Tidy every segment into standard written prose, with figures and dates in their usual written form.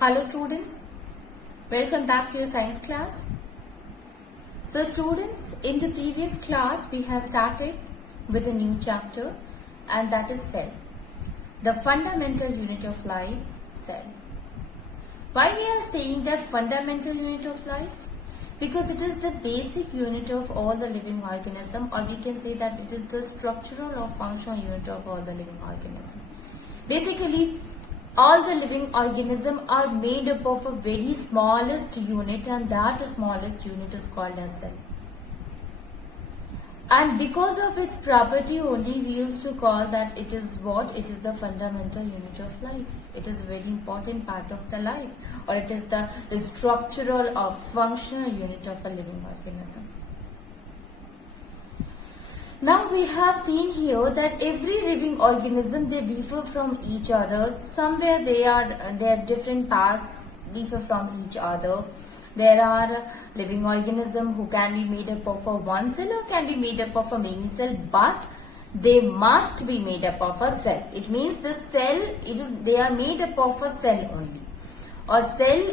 Hello students, welcome back to your science class. So students, in the previous class we have started with a new chapter, and that is cell, the fundamental unit of life, cell. Why we are saying that fundamental unit of life? Because it is the basic unit of all the living organism, or we can say that it is the structural or functional unit of all the living organism. Basically, all the living organisms are made up of a very smallest unit, and that smallest unit is called as cell. And because of its property only, we used to call that it is what? It is the fundamental unit of life. It is a very important part of the life, or it is the structural or functional unit of a living organism. Now we have seen here that every living organism, they differ from each other. Somewhere their different parts differ from each other. There are living organisms who can be made up of a one cell or can be made up of a many cell, but they must be made up of a cell. It means the cell, they are made up of a cell only. A cell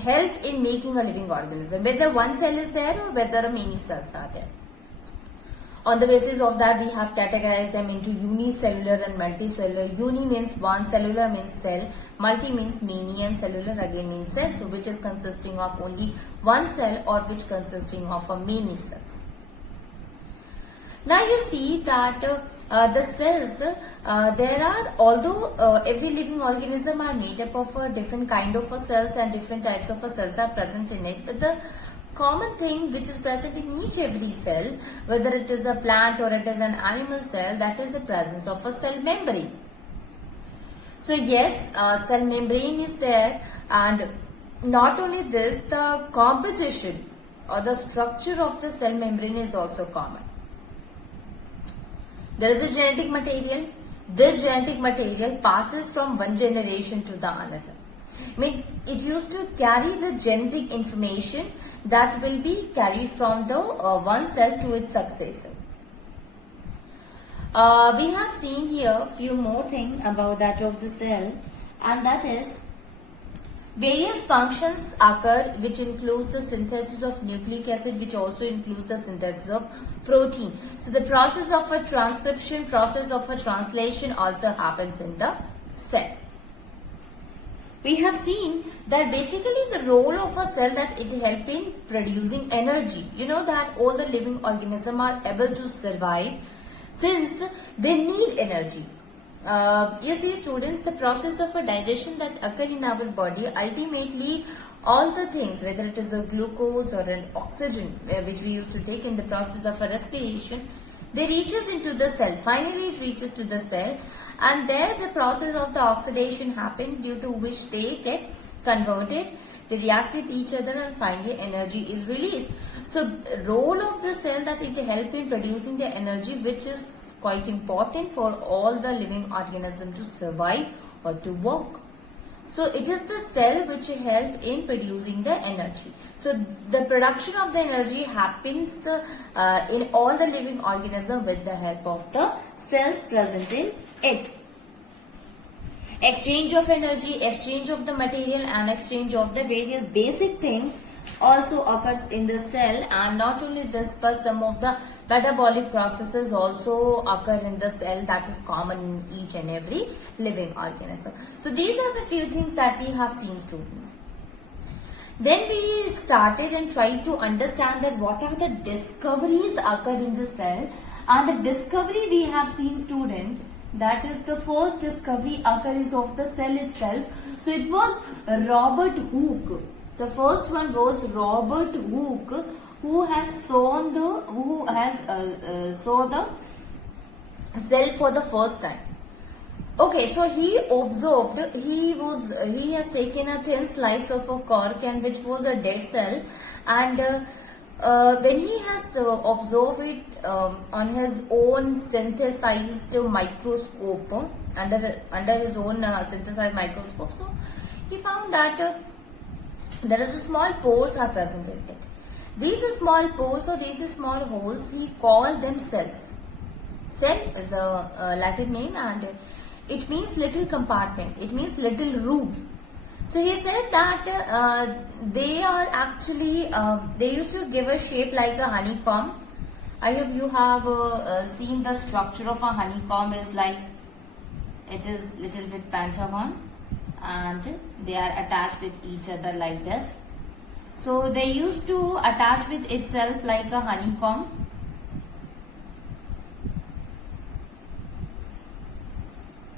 help in making a living organism, whether one cell is there or whether many cells are there. On the basis of that, we have categorized them into unicellular and multicellular. Uni means one, cellular means cell, multi means many, and cellular again means cell, so which is consisting of only one cell or which consisting of a many cells. Now you see that the cells, although every living organism are made up of a different kind of a cells and different types of a cells are present in it, but the common thing which is present in every cell, whether it is a plant or it is an animal cell, that is the presence of a cell membrane. So yes, cell membrane is there, and not only this, the composition or the structure of the cell membrane is also common. There is a genetic material. This genetic material passes from one generation to the another. I mean, it used to carry the genetic information that will be carried from the one cell to its successor. We have seen here a few more things about that of the cell, and that is various functions occur which includes the synthesis of nucleic acid, which also includes the synthesis of protein. So the process of a transcription, process of a translation also happens in the cell. We have seen that basically the role of a cell, that it helps in producing energy. You know that all the living organisms are able to survive since they need energy. You see students, the process of a digestion that occur in our body, ultimately all the things, whether it is a glucose or an oxygen which we used to take in the process of a respiration, they reaches into the cell. Finally it reaches to the cell, and there the process of the oxidation happens, due to which they get converted, they react with each other, and finally energy is released. So role of the cell, that it helps in producing the energy, which is quite important for all the living organisms to survive or to work. So it is the cell which help in producing the energy. So the production of the energy happens in all the living organisms with the help of the cells present in it. Exchange of energy, exchange of the material, and exchange of the various basic things also occurs in the cell. And not only this, but some of the metabolic processes also occur in the cell, that is common in each and every living organism. So these are the few things that we have seen, students. Then we started and tried to understand that what are the discoveries occur in the cell. And the discovery we have seen, students, that is the first discovery occurs of the cell itself. So it was Robert Hooke. The first one was Robert Hooke, who has saw the cell for the first time. Okay, so he observed, he has taken a thin slice of a cork, and which was a dead cell, and when he has observed it on his own synthesized microscope, under his own synthesized microscope, so he found that there is a small pores are present in it. These small pores, or these small holes, he called them cells. Cell is a Latin name, and it means little compartment. It means little room. So he said that they are actually, they used to give a shape like a honeycomb. I hope you have seen the structure of a honeycomb is like, it is little bit pentagon and they are attached with each other like this. So they used to attach with itself like a honeycomb.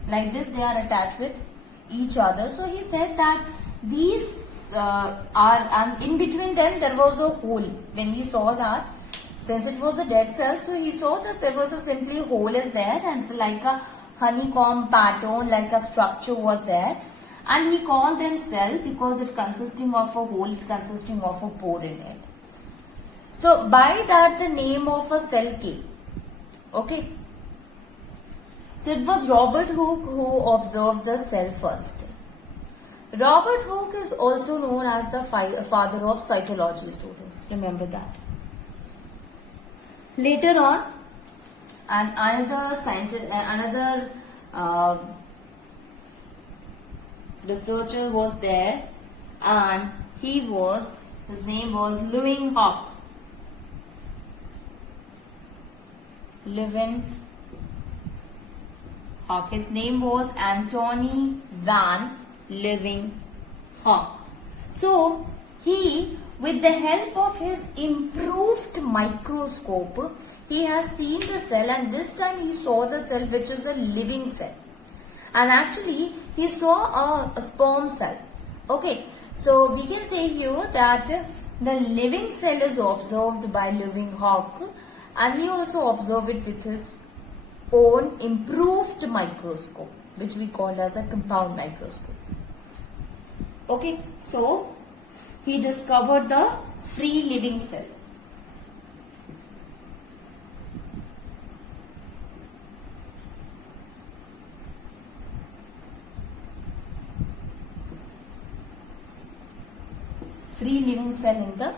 Like this they are attached with each other. So he said that these and in between them there was a hole. When he saw that, since it was a dead cell, so he saw that there was a simply hole is there and it's like a honeycomb pattern, like a structure was there. And he called them cell because it consisting of a hole, it consisting of a pore in it. So by that the name of a cell came. Okay. So it was Robert Hooke who observed the cell first. Robert Hooke is also known as the father of cytology, students. Remember that. Later on, and another scientist, another researcher was there, and his name was Leeuwenhoek. His name was Antony van Leeuwenhoek. So he, with the help of his improved microscope, he has seen the cell, and this time he saw the cell which is a living cell. And actually he saw a sperm cell. Okay, so we can say here that the living cell is observed by Leeuwenhoek, and he also observed it with his own improved microscope, which we call as a compound microscope. Okay, so he discovered the free living cell. Free living cell in the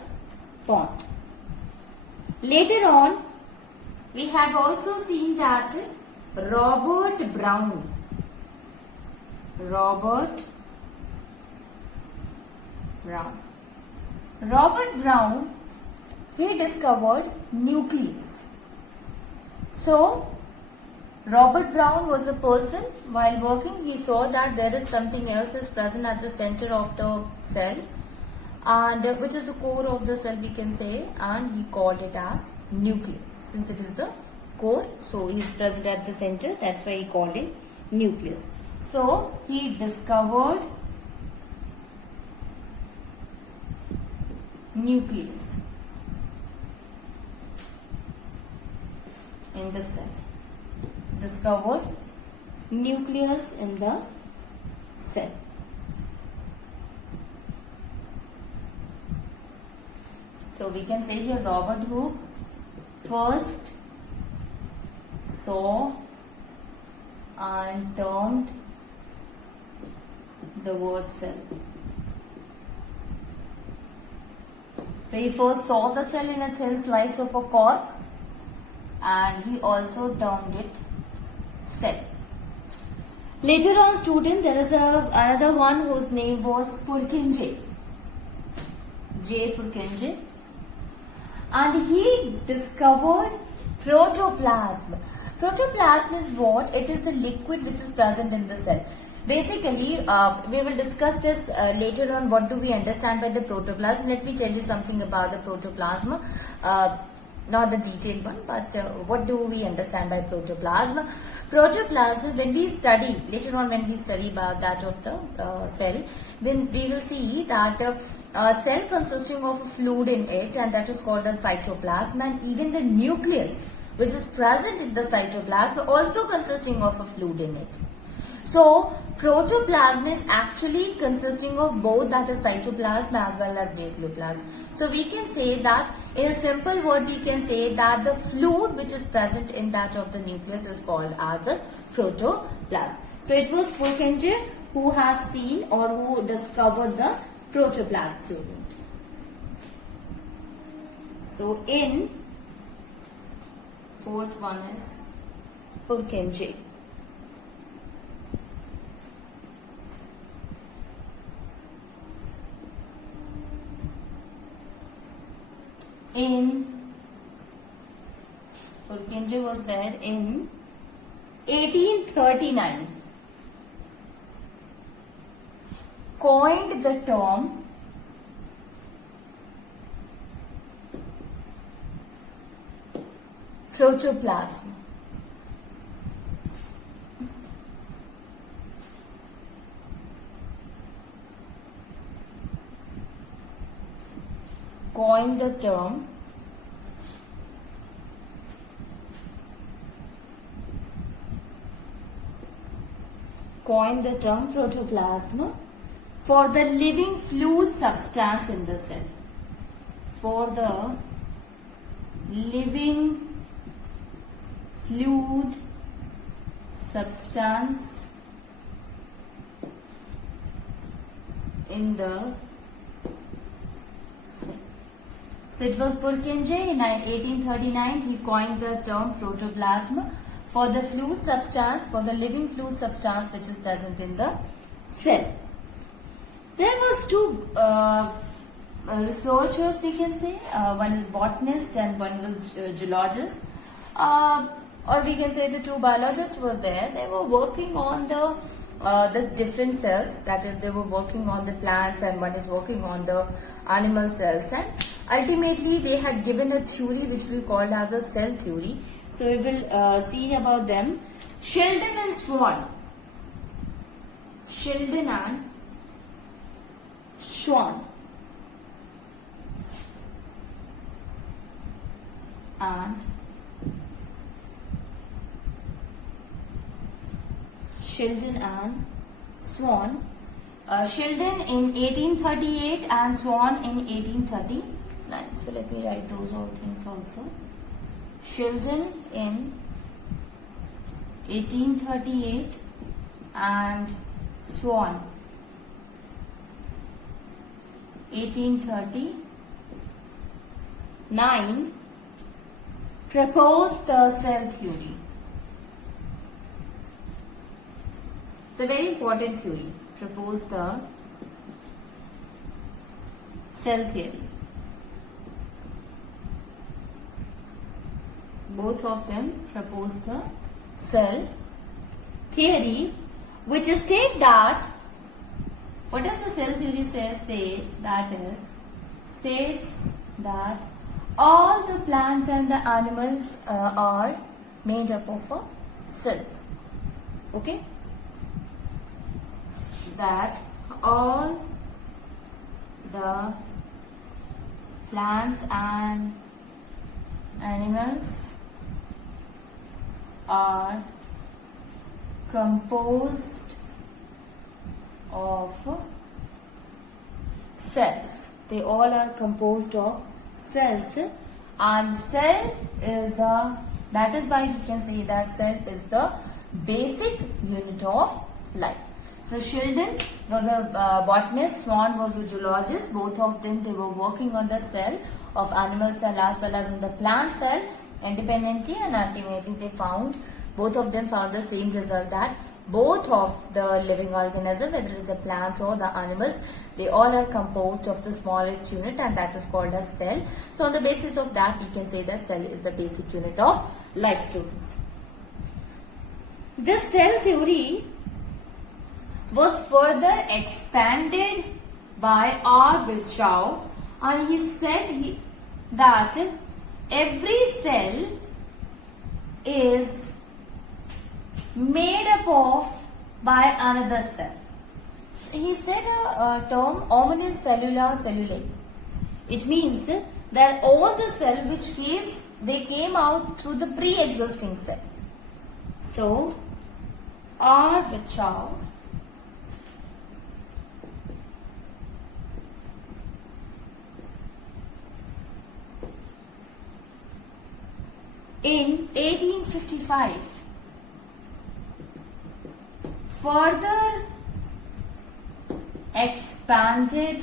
pond. Later on, we have also seen that Robert Brown, he discovered nucleus. So Robert Brown was a person, while working he saw that there is something else is present at the center of the cell, and which is the core of the cell, we can say, and he called it as nucleus. Since it is the core, so he is present at the center, that's why he called it nucleus. So he discovered nucleus in the cell. Discovered nucleus in the cell. So we can say here Robert Hooke first saw and termed the word cell. So he first saw the cell in a thin slice of a cork, and he also termed it cell. Later on, student, there is another one whose name was Purkinje. J. Purkinje. And he discovered protoplasm. Protoplasm is what? It is the liquid which is present in the cell. Basically, we will discuss this later on. What do we understand by the protoplasm? Let me tell you something about the protoplasm. Not the detailed one, but what do we understand by protoplasm? Protoplasm, when we study, later on when we study about that of the cell, when we will see that a cell consisting of a fluid in it, and that is called the cytoplasm, and even the nucleus which is present in the cytoplasm also consisting of a fluid in it. So protoplasm is actually consisting of both, that is cytoplasm as well as nucleoplasm. So we can say that in a simple word we can say that the fluid which is present in that of the nucleus is called as a protoplasm. So it was Purkinje who has seen or who discovered the protoplasm, student. So in fourth one is Purkinje. Purkinje was there in 1839. Coined the term protoplasm. Coined the term protoplasm for the living fluid substance in the cell. For the living fluid substance in the cell. So it was Purkinje in 1839. He coined the term protoplasm for the fluid substance, for the living fluid substance which is present in the cell. There was two researchers, we can say. One is botanist and one was geologist. Or we can say the two biologists was there. They were working on the different cells. That is, they were working on the plants and one is working on the animal cells. And ultimately, they had given a theory which we called as a cell theory. So we will see about them. Sheldon and Swan. Sheldon and Swan. And Sheldon and Swan. Sheldon in 1838 and Swan in 1839. So let me write those all things also. Sheldon in 1838 and Swan 1839 proposed the cell theory. It's a very important theory. Proposed the cell theory. Both of them proposed the cell theory, which state that, what does the cell theory say? States that all the plants and the animals are made up of a cell. Okay? That all the plants and animals are composed of cells. They all are composed of cells, and cell is that is why we can say that cell is the basic unit of life. So Sheldon was a botanist, Swan was a geologist. Both of them, they were working on the cell of animal cell as well as on the plant cell independently, and ultimately they found, both of them found the same result, that both of the living organisms, whether it is the plants or the animals, they all are composed of the smallest unit, and that is called as cell. So on the basis of that, we can say that cell is the basic unit of life, students. This cell theory was further expanded by R. Virchow, and he said that every cell is made up of by another cell. So he said a term, omnis cellula cellulae. It means that all the cell which came out through the pre-existing cell. So R. Virchow in 1855 further expanded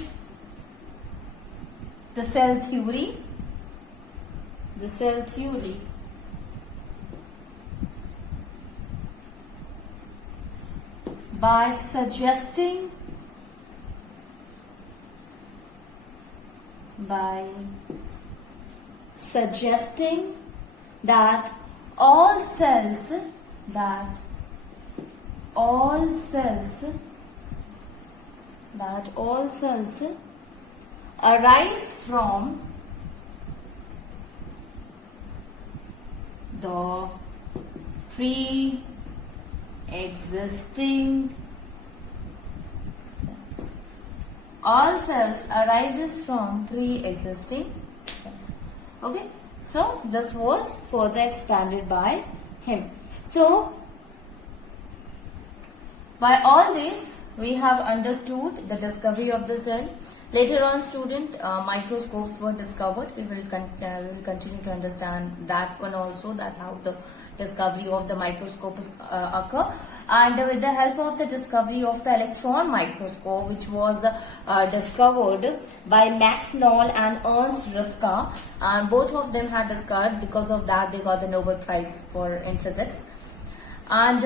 the cell theory by suggesting suggesting that all cells arise from the pre-existing cells. All cells arises from pre-existing cells. Okay, so this was further expanded by him. So by all this we have understood the discovery of the cell. Later on, student, microscopes were discovered. We will continue to understand that one also, that how the discovery of the microscopes occur. And with the help of the discovery of the electron microscope, which was discovered by Max Knoll and Ernst Ruska, and both of them had discovered, because of that they got the Nobel Prize in physics. And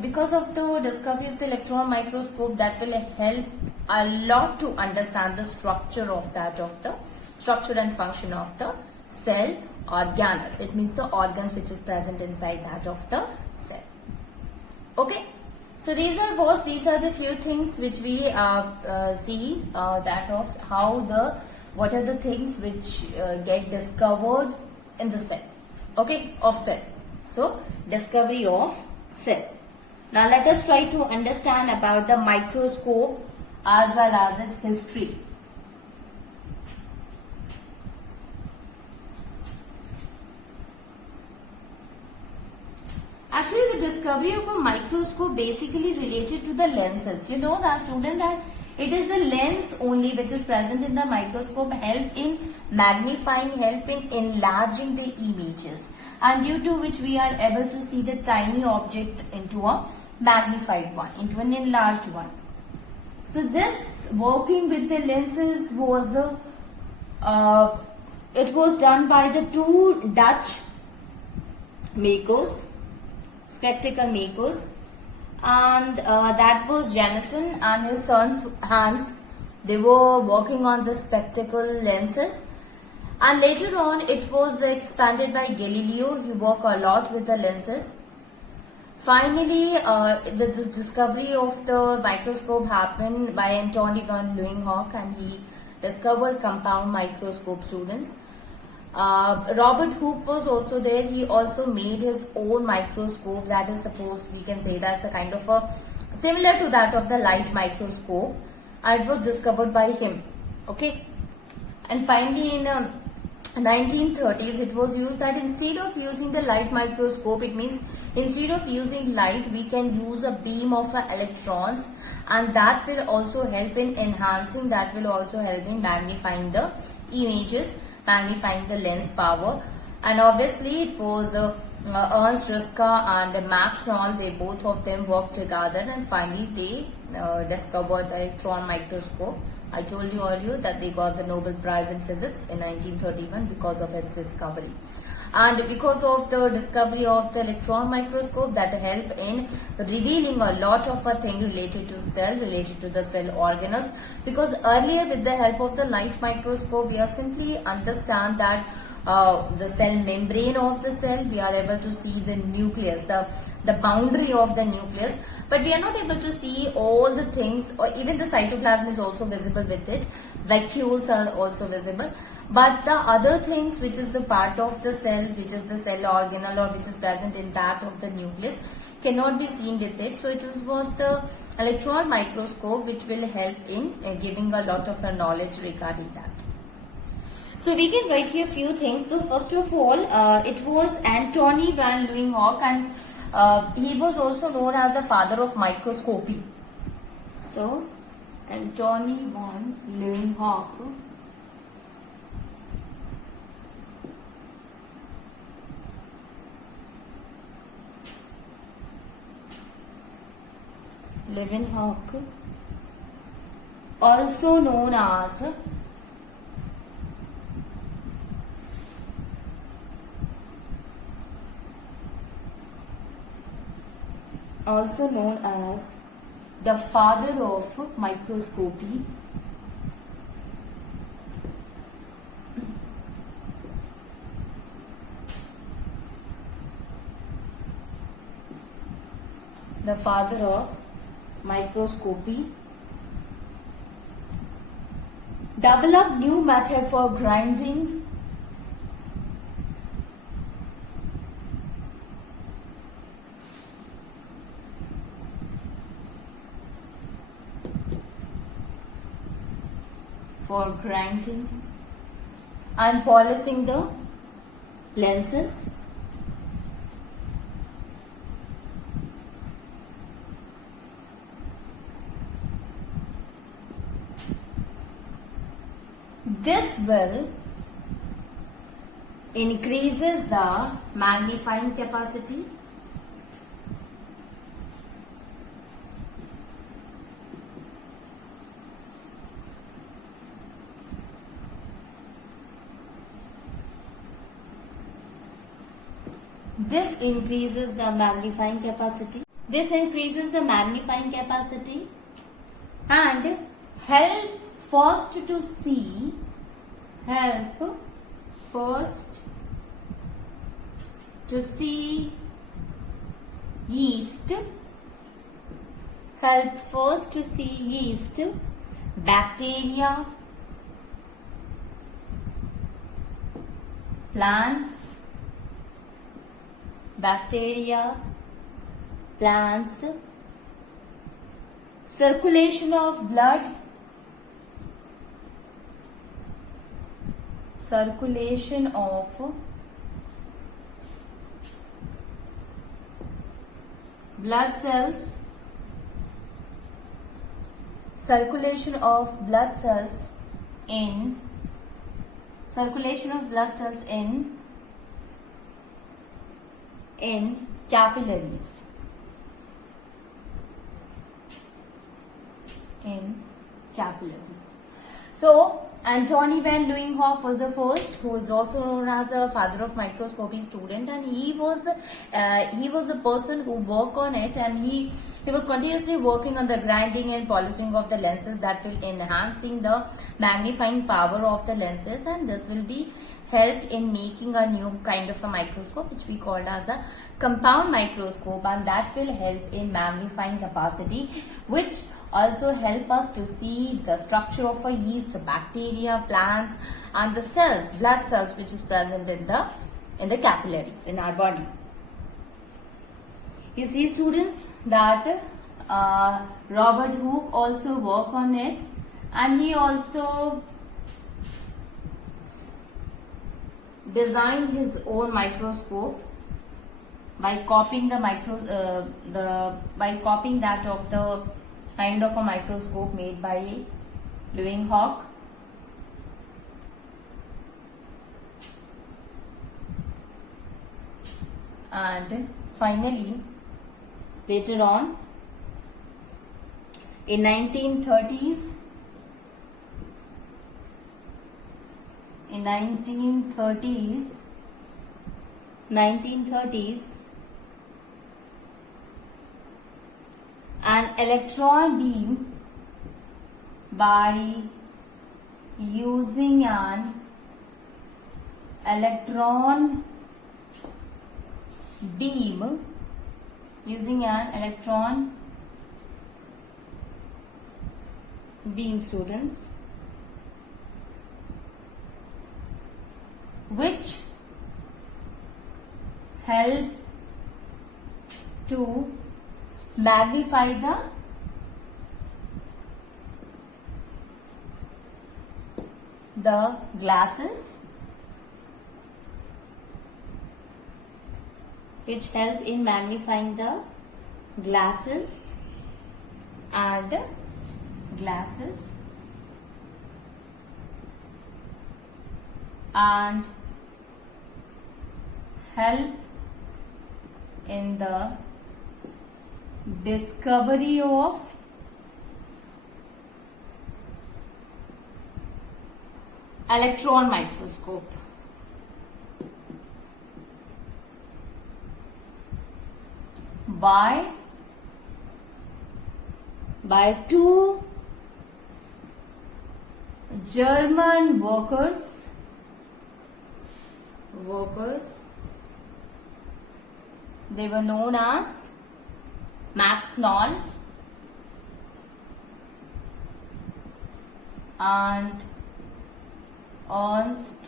because of the discovery of the electron microscope, that will help a lot to understand the structure and function of the cell organelles. It means the organs which is present inside that of the cell. Okay, so these are the few things which we see that of what are the things which get discovered in the cell. Okay, of cell. So discovery of cell. Now let us try to understand about the microscope as well as its history. Actually, the discovery of a microscope basically related to the lenses. You know that, student, that it is the lens only which is present in the microscope help in magnifying, help in enlarging the images, and due to which we are able to see the tiny object into a magnified one, into an enlarged one. So this working with the lenses was it was done by the two Dutch makers, spectacle makers, and that was Janssen and his son Hans. They were working on the spectacle lenses, and later on it was expanded by Galileo. He worked a lot with the lenses. Finally, the discovery of the microscope happened by Antony van Leeuwenhoek, and he discovered compound microscope, students. Robert Hooke was also there. He also made his own microscope, that is supposed, we can say that's a kind of a similar to that of the light microscope, and it was discovered by him. Okay, and finally in 1930s it was used that instead of using the light microscope, it means instead of using light we can use a beam of electrons, and that will also help in enhancing, that will also help in magnifying the images, magnifying the lens power. And obviously it was Ernst Ruska and Max Knoll, they both of them worked together, and finally they discovered the electron microscope. I told you earlier that they got the Nobel Prize in Physics in 1931 because of its discovery. And because of the discovery of the electron microscope, that helped in revealing a lot of a thing related to cell, related to the cell organelles. Because earlier with the help of the light microscope, we are simply understand that the cell membrane of the cell, we are able to see the nucleus, the boundary of the nucleus, but we are not able to see all the things, or even the cytoplasm is also visible with it, vacuoles are also visible. But the other things which is the part of the cell, which is the cell organelle or which is present in that of the nucleus, cannot be seen with it. So it was the electron microscope which will help in giving a lot of knowledge regarding that. So we can write here few things. So first of all, it was Antony van Leeuwenhoek, and he was also known as the father of microscopy. So Antony van Leeuwenhoek. Leeuwenhoek, also known as the father of microscopy. the father of microscopy, developed new method for grinding and polishing the lenses. This will increases the magnifying capacity, This increases the magnifying capacity and help first to see yeast, bacteria, plants, circulation of blood, blood cells, in capillaries. So, Antony van Leeuwenhoek was the first, who is also known as a father of microscopy student, and he was the person who worked on it, and he was continuously working on the grinding and polishing of the lenses that will enhancing the magnifying power of the lenses, and this will be helped in making a new kind of a microscope which we called as a compound microscope, and that will help in magnifying capacity, which also help us to see the structure of a yeast, bacteria, plants, and the cells, blood cells, which is present in the capillaries in our body. You see, students, that Robert Hooke also worked on it, and he also designed his own microscope by copying that of the kind of a microscope made by Leeuwenhoek. And finally, later on, in 1930s, an electron beam, by using an electron beam, students, which help to magnify the glasses, which help in magnifying the glasses and help in the discovery of electron microscope. By two German workers. They were known as Max Nall and Ernst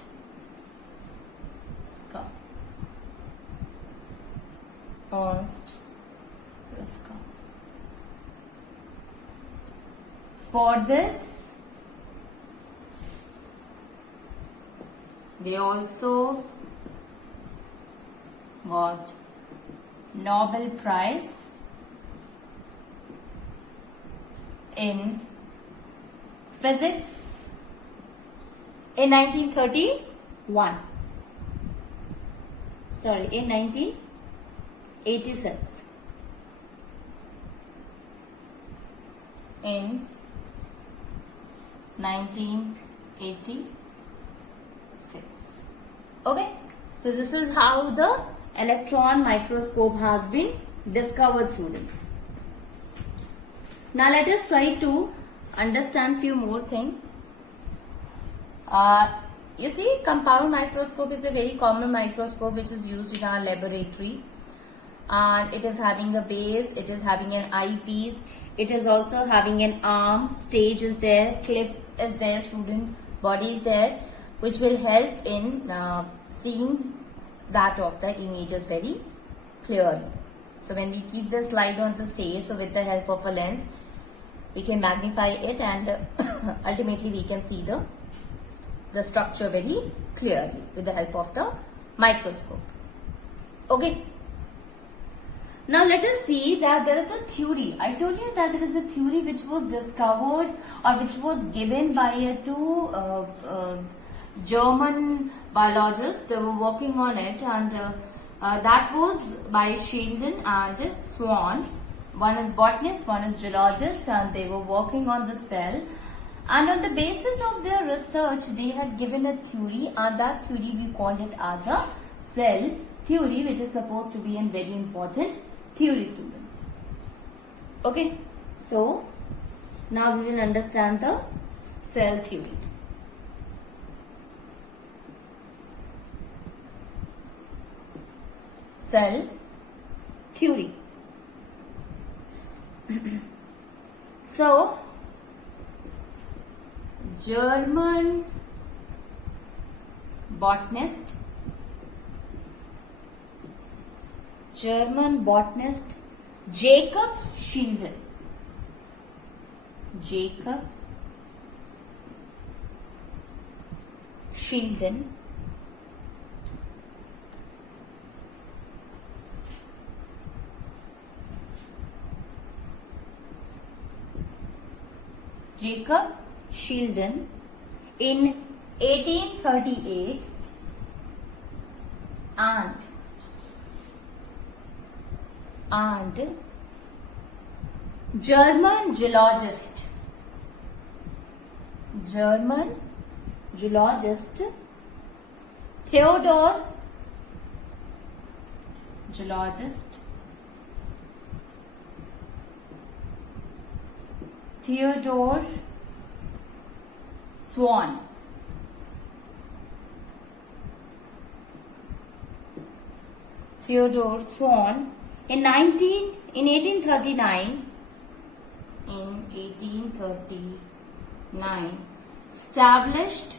Ruska. For this, they also got Nobel Prize in Physics in 1931. Sorry, in 1986. In 1986. Okay, so this is how the electron microscope has been discovered, students. Now let us try to understand few more things. You see, compound microscope is a very common microscope which is used in our laboratory, and it is having a base, it is having an eyepiece, it is also having an arm, stage is there, clip is there, student, body is there, which will help in seeing that of the images very clearly. So when we keep the slide on the stage, so with the help of a lens, we can magnify it, and ultimately we can see the structure very clearly with the help of the microscope. Okay. Now let us see that there is a theory. I told you that there is a theory which was discovered or which was given by two German biologists. They were working on it, and that was by Sheldon and Swan. One is botanist, one is geologist, and they were working on the cell. And on the basis of their research, they had given a theory, and that theory we called it as a cell theory, which is supposed to be a very important theory, students. Okay, so now we will understand the cell theory. Cell theory. So, German botanist Jacob Sheldon. Jacob Sheldon in 1838 and German geologist Theodor Swan. Theodor Swan in 1839 established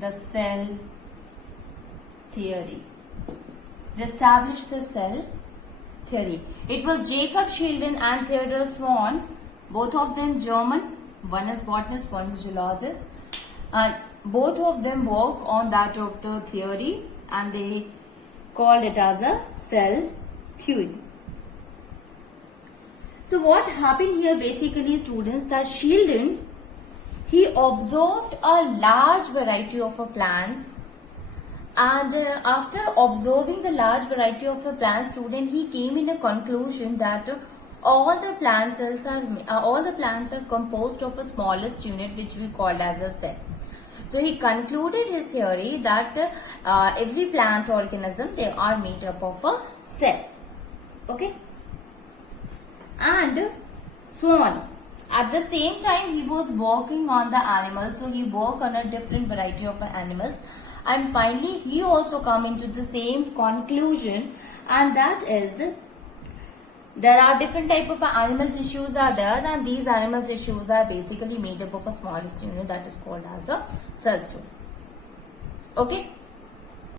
the cell theory. They established the cell theory. It was Jacob Sheldon and Theodor Swan, both of them German. One is botanist, one is geologist. Both of them work on that of the theory, and they called it as a cell theory. So what happened here basically, students, that Sheldon, he observed a large variety of plants, and after observing the large variety of plants, student, he came in a conclusion that all the plant cells are composed of a smallest unit, which we called as a cell. So he concluded his theory that every plant organism, they are made up of a cell. Okay. And Swan, at the same time, he was working on the animals. So he worked on a different variety of animals, and finally he also come into the same conclusion, and that is there are different type of animal tissues are there, and these animal tissues are basically made up of a smallest unit that is called as a cell. Okay.